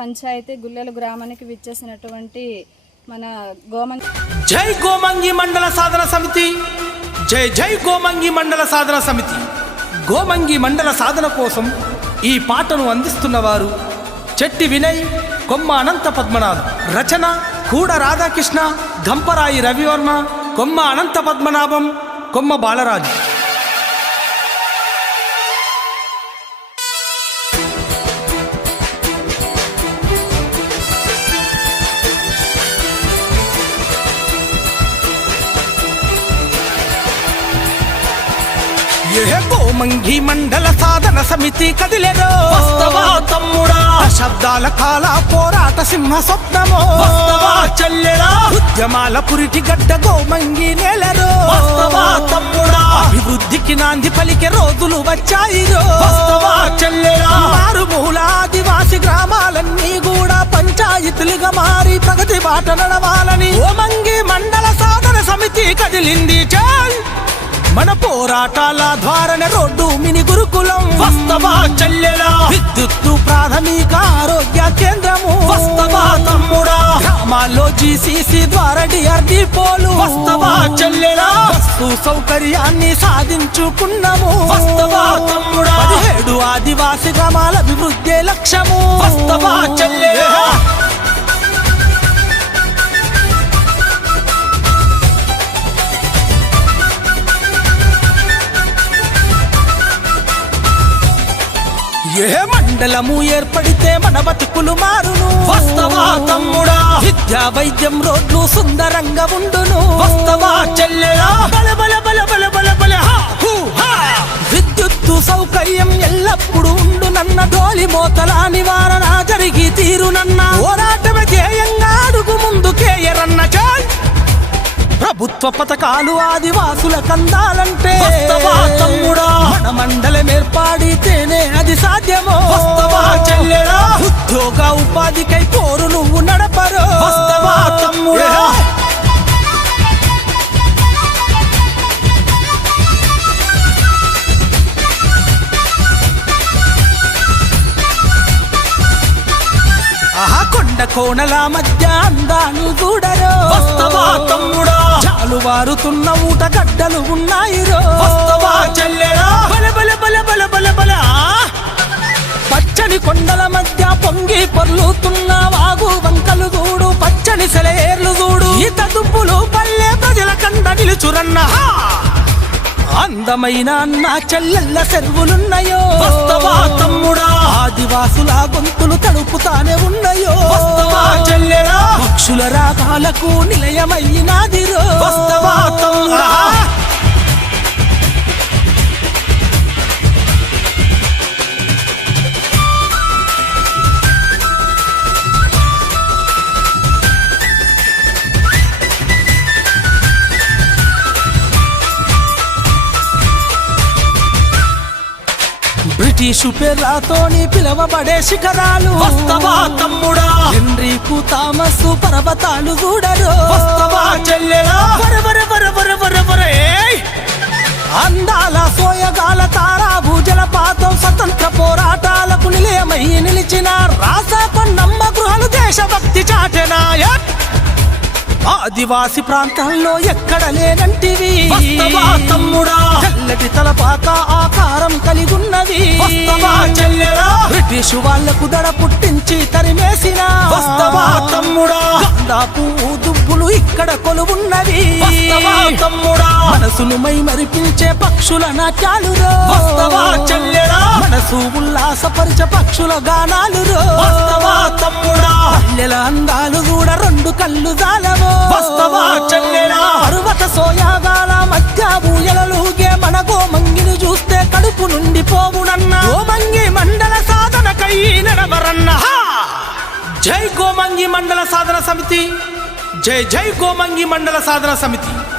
పంచాయతీ గుల్లెల గ్రామానికి విచ్చేసినటువంటి మన గోమంగి జై గోమంగి మండల సాధన సమితి. జై జై గోమంగి మండల సాధన సమితి. గోమంగి మండల సాధన కోసం ఈ పాటను అందిస్తున్నవారు చెట్టి వినయ్ కొమ్మ అనంత పద్మనాభం. రచన కూడ రాధాకృష్ణ గంపరాయి రవివర్మ కొమ్మ అనంత పద్మనాభం కొమ్మ బాలరాజు. గోమంగి మండల సాధన సమితి కదిలెరో వస్తవా తమ్ముడా? శబ్దాల కాల పోరాట సింహ స్వప్నమో. వస్తవా చెల్లెలా? ఉద్యమాల పురిటి గడ్డ గోమంగి నేలరో. వస్తవా తమ్ముడా? అభివృద్ధికి నాంది పలికే రోజులు వచ్చాయి వస్తవా చెల్లెలా? మారుమూల ఆదివాసి గ్రామాలన్నీ కూడా పంచాయతీలుగా మారి ప్రగతి బాట నడవాలని. ఓమంగి మండల సాధన సమితి కదిలింది. చాల్ మన పోరాటాల ద్వారానే రోడ్డు మిని గురుకులం. వస్తవా చెల్లెలా విద్యుత్తు ప్రాథమిక ఆరోగ్య కేంద్రము. వస్తవా తమ్ముడా? గ్రామాల్లో జీసీసీ ద్వారా డిఆర్డి పోలు. వస్తవా చెల్లెలా బస్సు సౌకర్యాన్ని సాధించుకున్నాము. వస్తవా తమ్ముడా? పదిహేడు ఆదివాసి గ్రామాల అభివృద్ధి లక్ష్యము. వస్తవా చెల్లెలా ఏ మండలము ఏర్పడితే మన బతుకులు మారును. వస్తవా తమ్ముడా? విద్యా వైద్యం రోడ్లు సుందరంగా ఉండును. వస్తవా చెల్లెలా? బల బల బల బల బల బల హా, హూ, హా. విద్యుత్తు సౌకర్యం ఎల్లప్పుడూ ఉండునన్న డోలి మోతల నివారణ జరిగి తీరునన్న పోరాటమే ధ్యేయంగా అడుగు ముందుకేయరన్న ప్రభుత్వ పథకాలు ఆదివాసుల కందాలంటే. వస్తవా తమ్ముడా? మన మండలం ఏర్పాడితేనే అది సాధ్యమో. ఉద్యోగ ఉపాధికై కొండ కోణల మధ్య అందాలు చూడరు. వస్తవా తమ్ముడా? చాలు వారుతున్న ఊట గడ్డలు ఉన్నాయి రో వస్తవా చెల్లెలా బల బల బల బల బల బల. పచ్చని కొండల మధ్య పొంగి పొర్లుతున్న వాగు వంకలు చూడు పచ్చని సెలయేర్లు చూడు. ఈత దుబ్బులు పల్లె ప్రజల కండ నిలుచురన్న! అందమైన అన్న చెల్లెళ్ళ చెరువులున్నాయో వస్తవా తమ్ముడా? ఆదివాసుల గొంతులు తడుపుతానే ఉన్నాయో. వస్తవా చెల్లెలా పక్షుల రాగాలకు నిలయమైనాదిరో వస్తవా తమ్ముడా? బ్రిటిషు పేర్లతోని పిలవబడే శిఖరాలు. వస్తవా తమ్ముడా? హెన్రీకు తామస్ పర్వతాలు చూడరు. వస్తవా చెల్లెలా? వర వర వర వర వర వర! అందాల సోయగాల తారాభు జలపాతం స్వతంత్ర పోరాటాలకు నిలయమై నిలిచిన రాస కొన్నమ్మ గృహలు దేశభక్తి చాటెనాయ ఆదివాసి ప్రాంతాల్లో ఎక్కడ లేనంటివి? తమ్ముడా? బ్రిటిష్ వాళ్ళకు దడ పుట్టించి తరిమేసిన. వస్తవా తమ్ముడా? గంధాపు దుబ్బులు ఇక్కడ కొలువున్నవి. తమ్ముడా? మనసును మై మరిపించే పక్షుల నాట్యాలు వస్తవా చెల్లెలా మనసు ఉల్లాసపరిచే పక్షుల గానాలు వస్తవా తమ్ముడా? పల్లెల అందాలు కూడా రెండు కళ్ళు జాలవో. వస్తవా చెల్లెలా నడవరన్న! జై గోమంగి మండల సాధన సమితి. జై జై గోమంగి మండల సాధన సమితి.